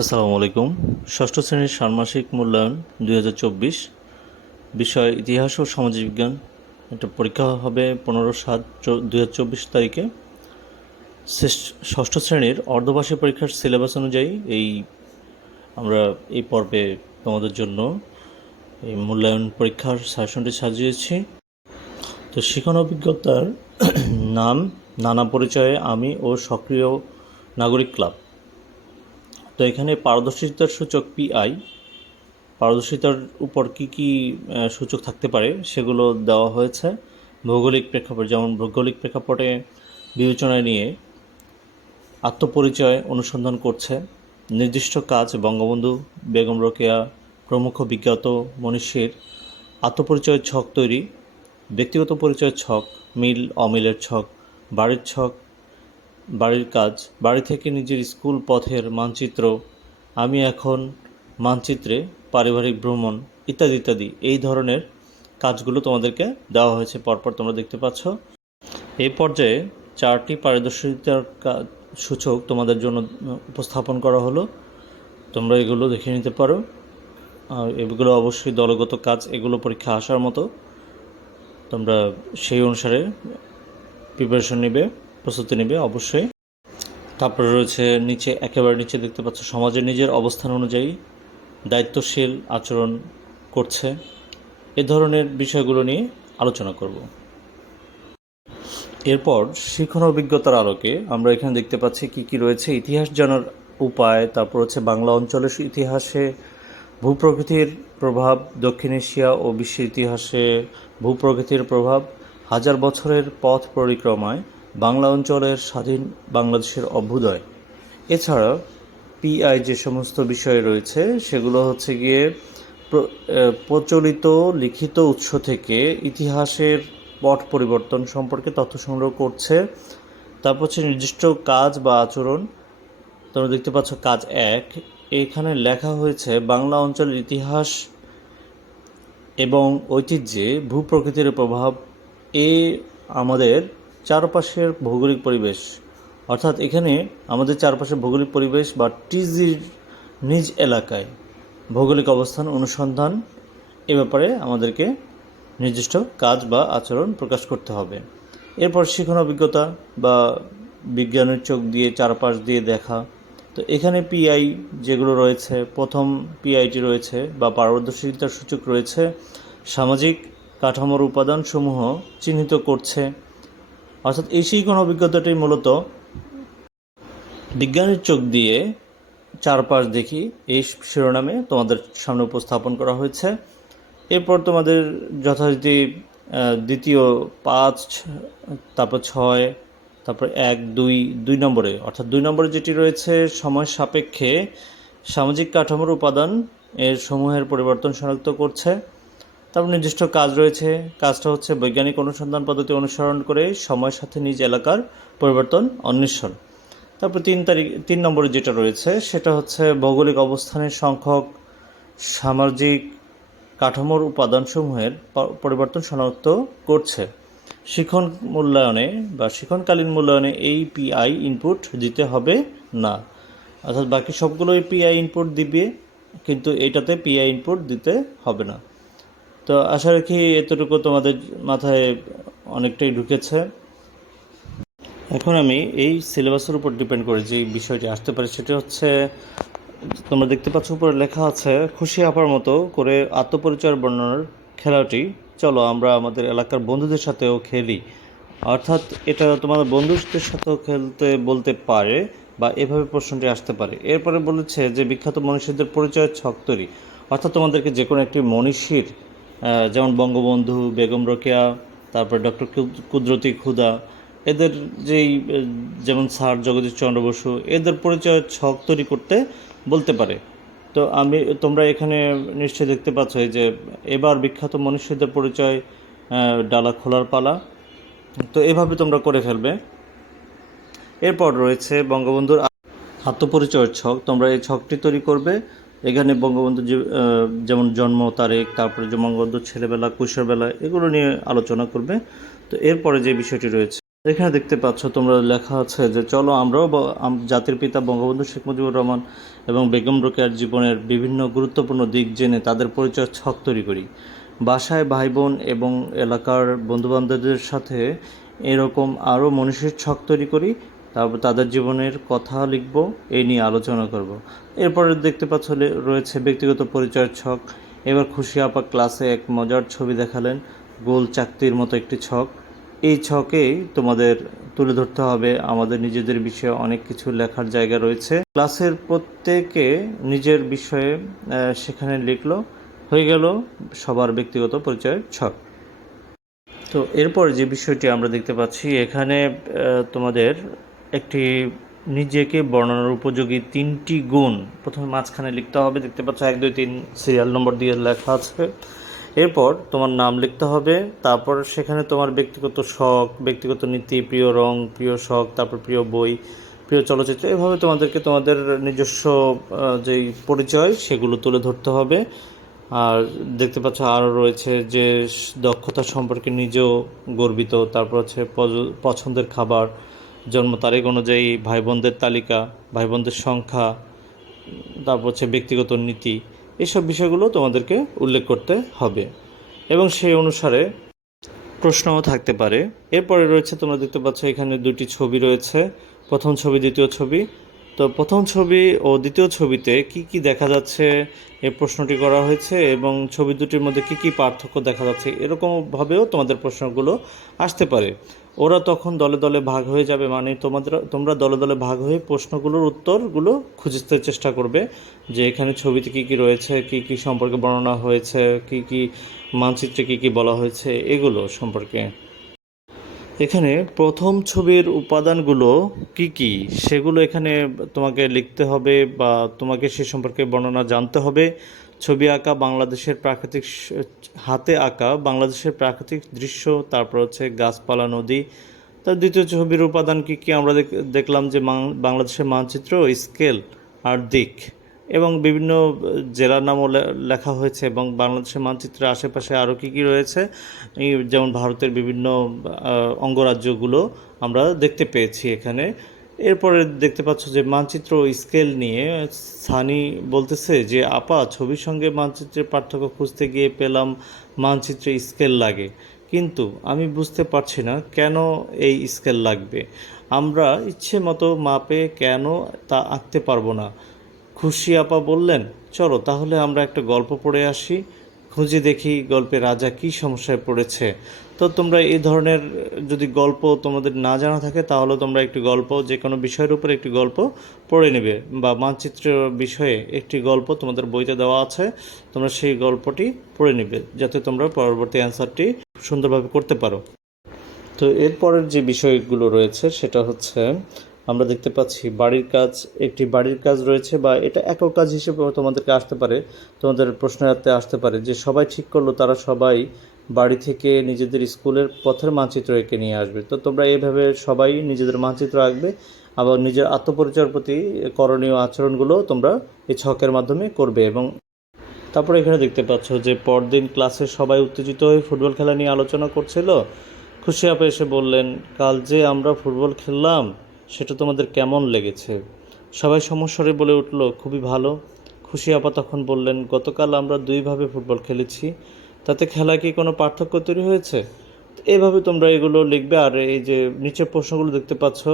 আসসালামু আলাইকুম। ষষ্ঠ শ্রেণির ষান্মাসিক মূল্যায়ন দুই হাজার চব্বিশ। বিষয় ইতিহাস ও সামাজিক বিজ্ঞান। একটা পরীক্ষা হবে পনেরো সাত দুই তারিখে। ষষ্ঠ শ্রেণির অর্ধবার্ষিক পরীক্ষার সিলেবাস অনুযায়ী এই আমরা এই পর্বে তোমাদের জন্য এই মূল্যায়ন পরীক্ষার সাজেশনটি সাজিয়েছি। তো শিখন অভিজ্ঞতার নাম, নানা পরিচয়ে আমি ও সক্রিয় নাগরিক ক্লাব। তো এখানে পারদর্শিতার সূচক পিআই পারদর্শিতার উপর কি কি সূচক থাকতে পারে সেগুলো দেওয়া হয়েছে ভৌগোলিক প্রেক্ষাপট। যেমন ভৌগোলিক প্রেক্ষাপটে বিবেচনায় নিয়ে আত্মপরিচয় অনুসন্ধান করছে নির্দিষ্ট কাজ বঙ্গবন্ধু বেগম রোকেয়া, প্রমুখ বিজ্ঞাত মনীষীর আত্মপরিচয়ের ছক তৈরি, ব্যক্তিগত পরিচয়ের ছক, মিল, অমিলের ছক, বাড়ির ছক বাড়ির কাজ, বাড়ি থেকে নিজের স্কুল পথের মানচিত্র, আমি এখন মানচিত্রে পারিবারিক ভ্রমণ ইত্যাদি ইত্যাদি, এই ধরনের কাজগুলো তোমাদেরকে দেওয়া হয়েছে পরপর তোমরা দেখতে পাচ্ছ। এই পর্যায়ে চারটি পারদর্শিতার সূচক তোমাদের জন্য উপস্থাপন করা হলো। তোমরা এগুলো দেখে নিতে পারো। আর এগুলো অবশ্যই দলগত কাজ, এগুলো পরীক্ষা আসার মতো। তোমরা সেই অনুসারে প্রিপারেশন নেবে। প্রস্তুতি নেবে, অবশ্যই। তারপরে রয়েছে নিচে, একেবারে নিচে দেখতে পাচ্ছ সমাজের নিজের অবস্থান অনুযায়ী দায়িত্বশীল আচরণ করছে। এ ধরনের বিষয়গুলো নিয়ে আলোচনা করব। এরপর শিখন অভিজ্ঞতার আলোকে আমরা এখানে দেখতে পাচ্ছি কি কি রয়েছে। ইতিহাস জানার উপায়, তারপর হচ্ছে বাংলা অঞ্চলের ইতিহাসে ভূপ্রকৃতির প্রভাব, দক্ষিণ এশিয়া ও বিশ্বের ইতিহাসে ভূপ্রকৃতির প্রভাব, হাজার বছরের পথ পরিক্রমায় বাংলা অঞ্চলের স্বাধীন বাংলাদেশের অভ্যুদয়। এছাড়া পিআই যে সমস্ত বিষয় রয়েছে, সেগুলো হচ্ছে গিয়ে প্রচলিত লিখিত উৎস থেকে ইতিহাসের পট পরিবর্তন সম্পর্কে তথ্য সংগ্রহ করছে। তারপর হচ্ছে নির্দিষ্ট কাজ বা আচরণ। তোমরা দেখতে পাচ্ছ কাজ এক। এখানে লেখা হয়েছে, বাংলা অঞ্চলের ইতিহাস এবং ঐতিহ্যে ভূপ্রকৃতির প্রভাব। এ আমাদের চারপাশের ভৌগোলিক পরিবেশ। অর্থাৎ এখানে আমাদের চারপাশের ভৌগোলিক পরিবেশ বা টিজির নিজ এলাকায় ভৌগোলিক অবস্থান অনুসন্ধান এ ব্যাপারে আমাদেরকে নির্দিষ্ট কাজ বা আচরণ প্রকাশ করতে হবে। এরপর শিখন অভিজ্ঞতা বা বিজ্ঞানের চোখ দিয়ে, চারপাশ দিয়ে দেখা। তো এখানে পিআই যেগুলো রয়েছে, প্রথম পিআইটি রয়েছে বা পারদর্শিতার সূচক রয়েছে, সামাজিক কাঠামোর উপাদানসমূহ চিহ্নিত করছে। অর্থাৎ এই শিখন অভিজ্ঞতাটি মূলত বিজ্ঞানের চোখ দিয়ে চারপাশ দেখি, এই শিরোনামে তোমাদের সামনে উপস্থাপন করা হয়েছে। এরপর তোমাদের যথারীতি দ্বিতীয় পাঁচ তারপর ছয়, তারপর এক, দুই দুই নম্বরে। অর্থাৎ দুই নম্বরে যেটি রয়েছে, সময় সাপেক্ষে সামাজিক কাঠামোর উপাদান এর সমূহের পরিবর্তন শনাক্ত করছে। তারপর নির্দিষ্ট কাজ রয়েছে। কাজটা হচ্ছে বৈজ্ঞানিক অনুসন্ধান পদ্ধতি অনুসরণ করে সময়ের সাথে নিজ এলাকার পরিবর্তন, অন্বেষণ। তারপর তিন তারিখ, তিন নম্বরে যেটা রয়েছে, সেটা হচ্ছে ভৌগোলিক অবস্থানের সংখ্যক, সামাজিক কাঠামোর উপাদানসমূহের পরিবর্তন শনাক্ত করছে। শিক্ষণ মূল্যায়নে বা শিখনকালীন মূল্যায়নে এই পিআই ইনপুট দিতে হবে না। অর্থাৎ বাকি সবগুলোই পিআই ইনপুট দিবে, কিন্তু এটাতে পিআই ইনপুট দিতে হবে না। তো আশা রাখি এতটুকু তোমাদের মাথায় অনেকটাই ঢুকেছে। এখন আমি এই সিলেবাসের উপর ডিপেন্ড করে যে বিষয়টি আসতে পারে সেটা হচ্ছে, তোমরা দেখতে পাচ্ছ উপরে লেখা আছে, খুশি আপার মতো করে আত্মপরিচয় বর্ণনার খেলাটি, চলো আমরা আমাদের এলাকার বন্ধুদের সাথেও খেলি। অর্থাৎ এটা তোমাদের বন্ধুদের সাথেও খেলতে বলতে পারে বা এভাবে প্রশ্নটি আসতে পারে। এরপরে বলেছে যে, বিখ্যাত মনীষীদের পরিচয়ের ছক অর্থাৎ তোমাদেরকে যে কোনো একটি মনীষীর যেমন বঙ্গবন্ধু, বেগম রোকেয়া, তারপর ডক্টর কুদরতি খুদা এদের যেই যেমন স্যার জগদীশ চন্দ্র বসু, এদের পরিচয় ছক তৈরি করতে বলতে পারে। তো আমি, তোমরা এখানে নিশ্চয়ই দেখতে পাচ্ছ যে, এবার বিখ্যাত মনীষীদের পরিচয় ডালা খোলার পালা। তো এভাবে তোমরা করে ফেলবে। এরপর রয়েছে বঙ্গবন্ধুর আত্মপরিচয়ের ছক। তোমরা এই ছকটি তৈরি করবে। এখানে বঙ্গবন্ধু যেমন জন্ম, তারিখ, তারপরে যে বঙ্গবন্ধুর ছেলেবেলা কৈশোরবেলা এগুলো নিয়ে আলোচনা করবে। তো এরপরে যে বিষয়টি রয়েছে, এখানে দেখতে পাচ্ছ তোমরা লেখা আছে যে, চলো আমরাও আম- জাতির পিতা বঙ্গবন্ধু শেখ মুজিবুর রহমান এবং বেগম রোকেয়ার জীবনের বিভিন্ন গুরুত্বপূর্ণ দিক জেনে তাদের পরিচয় ছক তৈরি করি। বাসায় ভাই বোন এবং এলাকার বন্ধুবান্ধবদের সাথে এরকম আরও মনীষীর ছক তৈরি করি। তারপর তাদের জীবনের কথা লিখব এই নিয়ে আলোচনা করব। এরপরে দেখতে পাচ্ছ রয়েছে ব্যক্তিগত পরিচয়ের ছক। এবার খুশি আপা ক্লাসে এক মজার ছবি দেখালেন, গোল চাকতির মতো একটি ছক। এই ছকেই তোমাদের তুলে ধরতে হবে, আমাদের নিজেদের বিষয়ে অনেক কিছু লেখার জায়গা রয়েছে। ক্লাসের প্রত্যেকে নিজের বিষয়ে সেখানে লিখলো, হয়ে গেল সবার ব্যক্তিগত পরিচয়ের ছক। তো এরপর যে বিষয়টি আমরা দেখতে পাচ্ছি, এখানে তোমাদের একটি নিজেকে বর্ণনার উপযোগী তিনটি গুণ প্রথমে মাঝখানে লিখতে হবে। দেখতে পাচ্ছ এক, দুই, তিন সিরিয়াল নম্বর দিয়ে লেখা আছে। এরপর তোমার নাম লিখতে হবে, তারপর সেখানে তোমার ব্যক্তিগত শখ, ব্যক্তিগত নীতি, প্রিয় রং, প্রিয় শখ, তারপর প্রিয় বই, প্রিয় চলচ্চিত্র, এভাবে তোমাদেরকে তোমাদের নিজস্ব যেই পরিচয় সেগুলো তুলে ধরতে হবে। আর দেখতে পাচ্ছ আরও রয়েছে যে দক্ষতা সম্পর্কে নিজেও গর্বিত, তারপর হচ্ছে পছন্দের খাবার জন্ম তারিখ অনুযায়ী ভাই বোনদের তালিকা ভাই বোনদের সংখ্যা, তারপর হচ্ছে ব্যক্তিগত নীতি, এসব বিষয়গুলো তোমাদেরকে উল্লেখ করতে হবে। এবং সেই অনুসারে প্রশ্নও থাকতে পারে। এরপরে রয়েছে, তোমরা দেখতে পাচ্ছ এখানে দুটি ছবি রয়েছে। প্রথম ছবি, দ্বিতীয় ছবি। তো প্রথম ছবি ও দ্বিতীয় ছবিতে কি কি দেখা যাচ্ছে এ প্রশ্নটি করা হয়েছে এবং ছবি দুটির মধ্যে কি কি পার্থক্য দেখা যাচ্ছে এরকমভাবেও তোমাদের প্রশ্নগুলো আসতে পারে। ওরা তখন দলে দলে ভাগ হয়ে যাবে মানে তোমাদের, তোমরা দলে দলে ভাগ হয়ে প্রশ্নগুলোর উত্তরগুলো খুঁজতে চেষ্টা করবে যে এখানে ছবিতে কি কি রয়েছে, কি কি সম্পর্কে বর্ণনা হয়েছে, কি কি মানচিত্রে কি কি বলা হয়েছে, এগুলো সম্পর্কে। এখানে প্রথম ছবির উপাদানগুলো কি কি? সেগুলো এখানে তোমাকে লিখতে হবে বা তোমাকে সে সম্পর্কে বর্ণনা জানতে হবে। ছবি আঁকা বাংলাদেশের প্রাকৃতিক হাতে আঁকা বাংলাদেশের প্রাকৃতিক দৃশ্য, তারপর হচ্ছে গাছপালা, নদী। তার দ্বিতীয় ছবির উপাদান কি কি? আমরা দেখ- দেখলাম যে বাংলাদেশের মানচিত্র, স্কেল আর দিক। এবং বিভিন্ন জেলার নামও লেখা হয়েছে এবং বাংলাদেশের মানচিত্রের আশেপাশে আরও কী কী রয়েছে যেমন ভারতের বিভিন্ন অঙ্গরাজ্যগুলো আমরা দেখতে পেয়েছি এখানে। এরপরে দেখতে পাচ্ছ যে মানচিত্র স্কেল নিয়ে সানি বলতেছে যে, আপা, ছবির সঙ্গে মানচিত্রের পার্থক্য খুঁজতে গিয়ে পেলাম মানচিত্রে স্কেল লাগে। কিন্তু আমি বুঝতে পারছি না কেন এই স্কেল লাগবে। আমরা ইচ্ছে মতো মাপে কেন তা আঁকতে পারব না। খুশি আপা বললেন, চলো, তাহলে আমরা একটা গল্প পড়ে আসি। খুঁজে দেখি গল্পে রাজা কি সমস্যায় পড়েছে। তো তোমরা এই ধরনের যদি গল্প তোমাদের না জানা থাকে, তাহলে তোমরা একটি গল্প যে কোনো বিষয়ের উপর একটি গল্প পড়ে নেবে বা মানচিত্র বিষয়ে একটি গল্প তোমাদের বইতে দেওয়া আছে, তোমরা সেই গল্পটি পড়ে নেবে, যাতে তোমরা পরবর্তী অ্যান্সারটি সুন্দরভাবে করতে পারো। তো এরপরের যে বিষয়গুলো রয়েছে, সেটা হচ্ছে আমরা দেখতে পাচ্ছি বাড়ির কাজ, একটি বাড়ির কাজ রয়েছে বা এটা একক কাজ হিসেবেও তোমাদেরকে আসতে পারে। তোমাদের প্রশ্নার্থে আসতে পারে যে সবাই ঠিক করল, তারা সবাই বাড়ি থেকে নিজেদের স্কুলের পথের মানচিত্র এঁকে নিয়ে আসবে। তো তোমরা এইভাবে সবাই নিজেদের মানচিত্র আঁকবে, আবার নিজের আত্মপরিচয়ের প্রতি করণীয় আচরণগুলো তোমরা এই ছকের মাধ্যমে করবে এবং তারপরে এখানে দেখতে পাচ্ছ যে পরদিন ক্লাসে সবাই উত্তেজিত হয়ে ফুটবল খেলা নিয়ে আলোচনা করছিল। খুশি আপা এসে বললেন, কাল যে আমরা ফুটবল খেললাম সেটা তোমাদের কেমন লেগেছে? সবাই সমস্যারে বলে উঠল, খুবই ভালো। খুশি আপা তখন বললেন, গতকাল আমরা দুইভাবে ফুটবল খেলেছি। তাতে খেলায় কি কোনো পার্থক্য তৈরি হয়েছে? এভাবে তোমরা এগুলো লিখবে আর এই যে নিচের প্রশ্নগুলো দেখতে পাচ্ছ,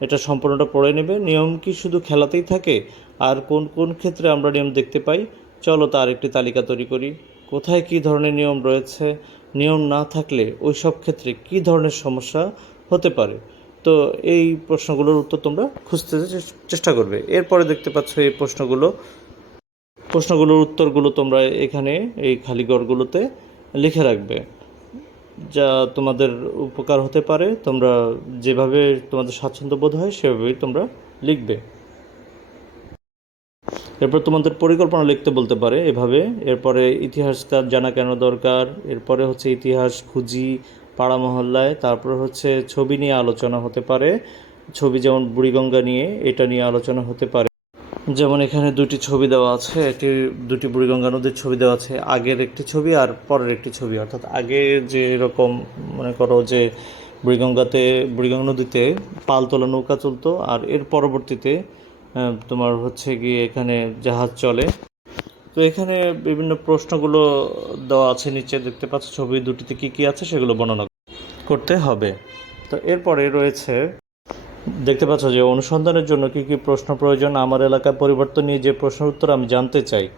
এটা সম্পূর্ণটা পড়ে নেবে। নিয়ম কি শুধু খেলাতেই থাকে? আর কোন কোন ক্ষেত্রে আমরা নিয়ম দেখতে পাই? চলো তার একটি তালিকা তৈরি করি। কোথায় কী ধরনের নিয়ম রয়েছে? নিয়ম না থাকলে ওই সব ক্ষেত্রে কী ধরনের সমস্যা হতে পারে? তো এই প্রশ্নগুলোর উত্তর তোমরা খুঁজতে চেষ্টা করবে। এরপরে দেখতে পাচ্ছ এই প্রশ্নগুলো। প্রশ্নগুলোর উত্তরগুলো তোমরা এখানে এই খালি ঘরগুলোতে লিখে রাখবে। যা তোমাদের উপকার হতে পারে। তোমরা যেভাবে তোমাদের স্বাচ্ছন্দ্য বোধ হয়, সেভাবেই তোমরা লিখবে। এরপর তোমাদের পরিকল্পনা লিখতে বলতে পারে এভাবে। এরপরে ইতিহাস কাজ জানা কেন দরকার? এরপরে হচ্ছে ইতিহাস খুঁজি পাড়া মহল্লায়। তারপর হচ্ছে ছবি নিয়ে আলোচনা হতে পারে। ছবি যেমন বুড়িগঙ্গা নিয়ে, এটা নিয়ে আলোচনা হতে পারে। যেমন এখানে দুটি ছবি দেওয়া আছে। একটি দুটি বুড়িগঙ্গা নদীর ছবি দেওয়া আছে। আগের একটি ছবি আর পরের একটি ছবি। অর্থাৎ আগে যে এরকম মনে করো যে বুড়িগঙ্গাতে, বুড়িগঙ্গা নদীতে পাল তোলা নৌকা চলতো, আর এর পরবর্তীতে তোমার হচ্ছে গিয়ে এখানে জাহাজ চলে। তো এখানে বিভিন্ন প্রশ্নগুলো দেওয়া আছে নিচে। দেখতে পাচ্ছ ছবি দুটিতে কি কি আছে সেগুলো বর্ণনা করতে হবে। তো এরপরে রয়েছে, দেখতে পাচ্ছ যে অনুসন্ধানের জন্য কি কি প্রশ্ন প্রয়োজন, আমার এলাকার পরিবর্তন নিয়ে যে প্রশ্নের উত্তর আমি জানতে চাই।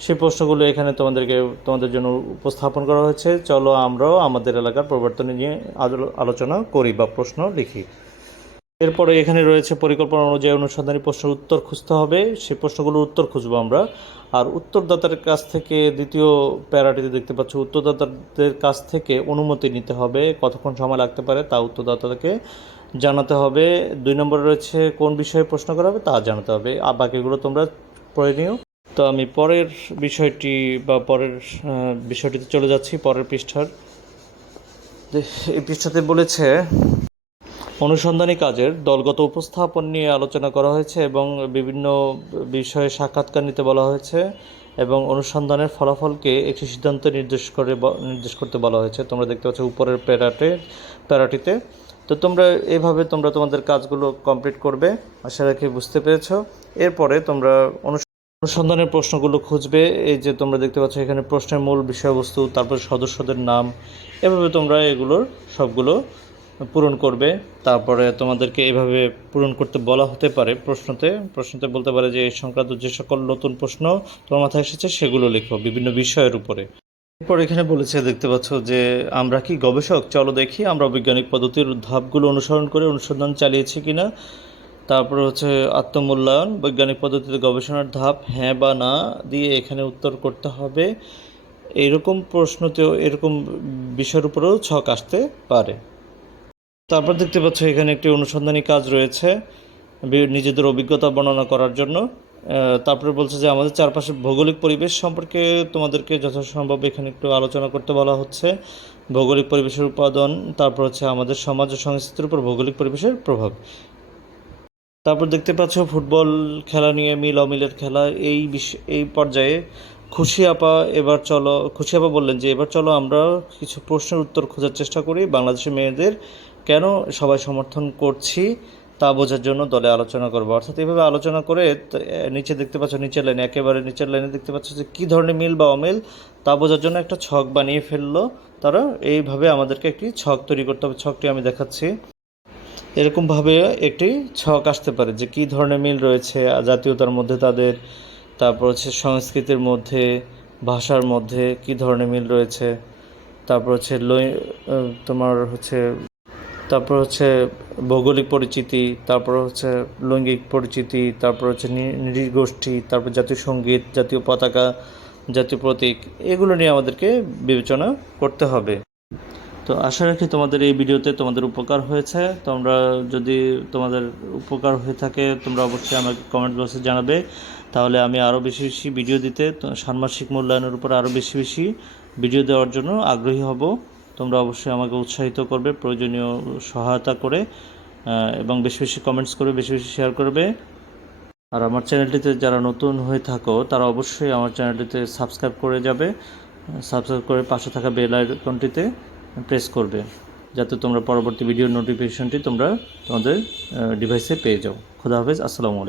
সেই প্রশ্নগুলো এখানে তোমাদেরকে, তোমাদের জন্য উপস্থাপন করা হয়েছে। চলো আমরাও আমাদের এলাকার পরিবর্তন নিয়ে আলো- আলোচনা করি বা প্রশ্ন লিখি। এরপরে এখানে রয়েছে পরিকল্পনা অনুযায়ী অনুসন্ধানী প্রশ্নের উত্তর খুঁজতে হবে। সেই প্রশ্নগুলোর উত্তর খুঁজবো আমরা। আর উত্তরদাতার কাছ থেকে দ্বিতীয় প্যারাটিতে দেখতে পাচ্ছ, উত্তরদাতাদের কাছ থেকে অনুমতি নিতে হবে। কতক্ষণ সময় লাগতে পারে তা উত্তরদাতাকে জানাতে হবে। দুই নম্বরে রয়েছে কোন বিষয়ে প্রশ্ন করা হবে তা জানাতে হবে। আর বাকিগুলো তোমরা পড়ে নিও। তো আমি পরের বিষয়টি বা পরের বিষয়টিতে চলে যাচ্ছি, পরের পৃষ্ঠার। এই পৃষ্ঠাতে বলেছে অনুসন্ধানী কাজের দলগত উপস্থাপন নিয়ে আলোচনা করা হয়েছে এবং বিভিন্ন বিষয়ে সাক্ষাৎকার নিতে বলা হয়েছে এবং অনুসন্ধানের ফলাফলকে একটি সিদ্ধান্তে নির্দেশ করে নির্দেশ করতে বলা হয়েছে। তোমরা দেখতে পাচ্ছ উপরের প্যারাটে, প্যারাটিতে। তো তোমরা এভাবে তোমরা তোমাদের কাজগুলো কমপ্লিট করবে, আশা রাখি বুঝতে পেরেছ। এরপরে তোমরা অনুস- অনুসন্ধানের প্রশ্নগুলো খুঁজবে, এই যে তোমরা দেখতে পাচ্ছ এখানে প্রশ্নের মূল বিষয়বস্তু, তারপর সদস্যদের নাম, এভাবে তোমরা এগুলোর সবগুলো পূরণ করবে। তারপরে তোমাদেরকে এভাবে পূরণ করতে বলা হতে পারে প্রশ্নতে। প্রশ্নতে বলতে পারে যে, এই সংক্রান্ত যে সকল নতুন প্রশ্ন তোমার মাথায় এসেছে, সেগুলো লেখো বিভিন্ন বিষয়ের উপরে। এরপর এখানে বলেছে, দেখতে পাচ্ছ যে, আমরা কি গবেষক? চলো দেখি, আমরা বৈজ্ঞানিক পদ্ধতির ধাপগুলো অনুসরণ করে অনুসন্ধান চালিয়েছি কিনা। তারপরে হচ্ছে আত্মমূল্যায়ন, বৈজ্ঞানিক পদ্ধতিতে গবেষণার ধাপ হ্যাঁ বা না দিয়ে এখানে উত্তর করতে হবে। এরকম প্রশ্নতেও এরকম বিষয়ের উপরেও ছক আসতে পারে। তারপর দেখতে পাচ্ছ এখানে একটি অনুসন্ধানী কাজ রয়েছে নিজেদের অভিজ্ঞতা বর্ণনা করার জন্য। তারপরে বলছে যে আমাদের চারপাশের ভৌগোলিক পরিবেশ সম্পর্কে তোমাদেরকে যথাসম্ভব এখানে একটু আলোচনা করতে বলা হচ্ছে। ভৌগোলিক পরিবেশের উপাদান তারপর হচ্ছে আমাদের সমাজ ও সংস্কৃতির উপর ভৌগোলিক পরিবেশের প্রভাব। তারপর দেখতে পাচ্ছ ফুটবল খেলা নিয়ে মিল অমিলের খেলা, এই বিষ- এই পর্যায়ে খুশি আপা, এবার চলো খুশি আপা বললেন যে, এবার চলো আমরা কিছু প্রশ্নের উত্তর খোঁজার চেষ্টা করি। বাংলাদেশের মেয়েদের কেন সবাই সমর্থন করছি তা বোঝার জন্য দলে আলোচনা করব। অর্থাৎ এভাবে আলোচনা করে নিচে দেখতে পাচ্ছ, নিচের লাইনে একেবারে নিচের লাইনে দেখতে পাচ্ছ যে কী ধরনের মিল বা অমিল, তা বোঝার জন্য একটা ছক বানিয়ে ফেলল। তারা এইভাবে আমাদেরকে একটি ছক তৈরি করতে হবে। ছকটি আমি দেখাচ্ছি। এরকমভাবে একটি ছক আসতে পারে যে কী ধরনের মিল রয়েছে জাতীয়তার মধ্যে তাদের, তারপর হচ্ছে সংস্কৃতির মধ্যে, ভাষার মধ্যে কী ধরনের মিল রয়েছে, তারপর হচ্ছে তোমার হচ্ছে তারপর হচ্ছে ভৌগোলিক পরিচিতি, তারপর হচ্ছে লৈঙ্গিক পরিচিতি, তারপর হচ্ছে নৃগোষ্ঠী, তারপর জাতীয় সংগীত, জাতীয় পতাকা, জাতীয় প্রতীক, এগুলো নিয়ে আমাদেরকে বিবেচনা করতে হবে। তো আশা রাখি তোমাদের এই ভিডিওতে তোমাদের উপকার হয়েছে। তোমরা যদি তোমাদের উপকার হয়ে থাকে, তোমরা অবশ্যই আমাকে কমেন্ট বক্সে জানাবে। তাহলে আমি আরও বেশি বেশি ভিডিও দিতে ষান্মাসিক মূল্যায়নের উপর আরও বেশি বেশি ভিডিও দেওয়ার জন্য আগ্রহী হব। তোমরা অবশ্যই আমাকে উৎসাহিত করবে, প্রয়োজনীয় সহায়তা করে এবং বেশি বেশি কমেন্টস করবে, বেশি বেশি শেয়ার করবে। আর আমার চ্যানেলটিতে যারা নতুন হয়ে থাকো, তারা অবশ্যই আমার চ্যানেলটিতে সাবস্ক্রাইব করে যাবে সাবস্ক্রাইব করে পাশে থাকা বেল আইকনটিতে প্রেস করবে, যাতে তোমরা পরবর্তী ভিডিও নোটিফিকেশনটি তোমরা তোমাদের ডিভাইসে পেয়ে যাও। খুদা হাফেজ, আসসালামু আলাইকুম।